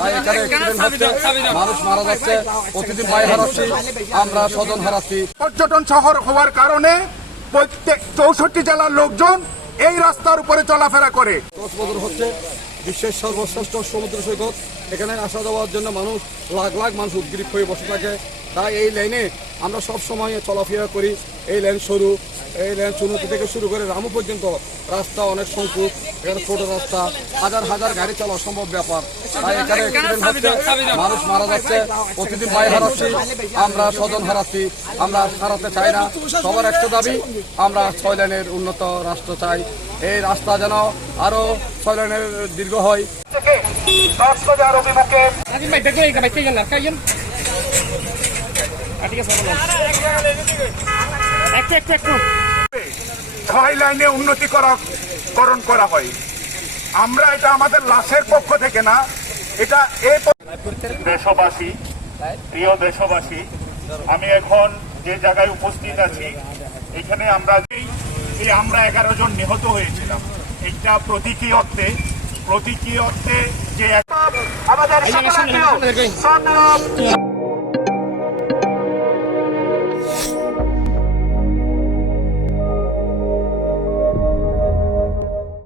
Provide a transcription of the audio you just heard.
তাই এখানে অ্যাক্সিডেন্ট হচ্ছে, মানুষ মারা যাচ্ছে, প্রতিদিন ভাই হারাচ্ছি, আমরা স্বজন হারাচ্ছি। পর্যটন শহর হওয়ার কারণে প্রত্যেক 64 জেলার লোকজন এই রাস্তার উপরে চলাফেরা করে। কক্সবাজার হচ্ছে বিশ্বের সর্বশ্রেষ্ঠ সমুদ্র সৈকত। এখানে আসা যাওয়ার জন্য মানুষ লাখ লাখ মানুষ উদ্গ্রীব হয়ে বসে থাকে। তাই এই লাইনে আমরা সব সময় চলাফেরা করি। এই লাইন সরু, এই লাইন চুনতি থেকে শুরু করে রামু পর্যন্ত রাস্তা অনেক সংকুচ, এখানে ছোট রাস্তা, হাজার হাজার গাড়ি চলা অসম্ভব ব্যাপার। তাই এখানে অ্যাক্সিডেন্ট হচ্ছে, মানুষ মারা যাচ্ছে, প্রতিদিন ভাই হারাচ্ছি, আমরা স্বজন হারাচ্ছি, আমরা হারাতে চাই না। সবার একটা দাবি, আমরা 6 লেনের উন্নত রাস্তা চাই। এই রাস্তা যেন আরো 6 লেনের দীর্ঘ হয়। কক্সবাজার অভিমুখে ছয় লাইনে উন্নতিকরণ করা হয়। আমরা এটা আমাদের লাশের পক্ষ থেকে না, এটা এই দেশবাসী, প্রিয় দেশবাসী, আমি এখন যে জায়গায় উপস্থিত আছি, এখানে আমরা 11 জন নিহত হয়েছিলাম। এটা প্রতীকী অর্থে যে আমাদের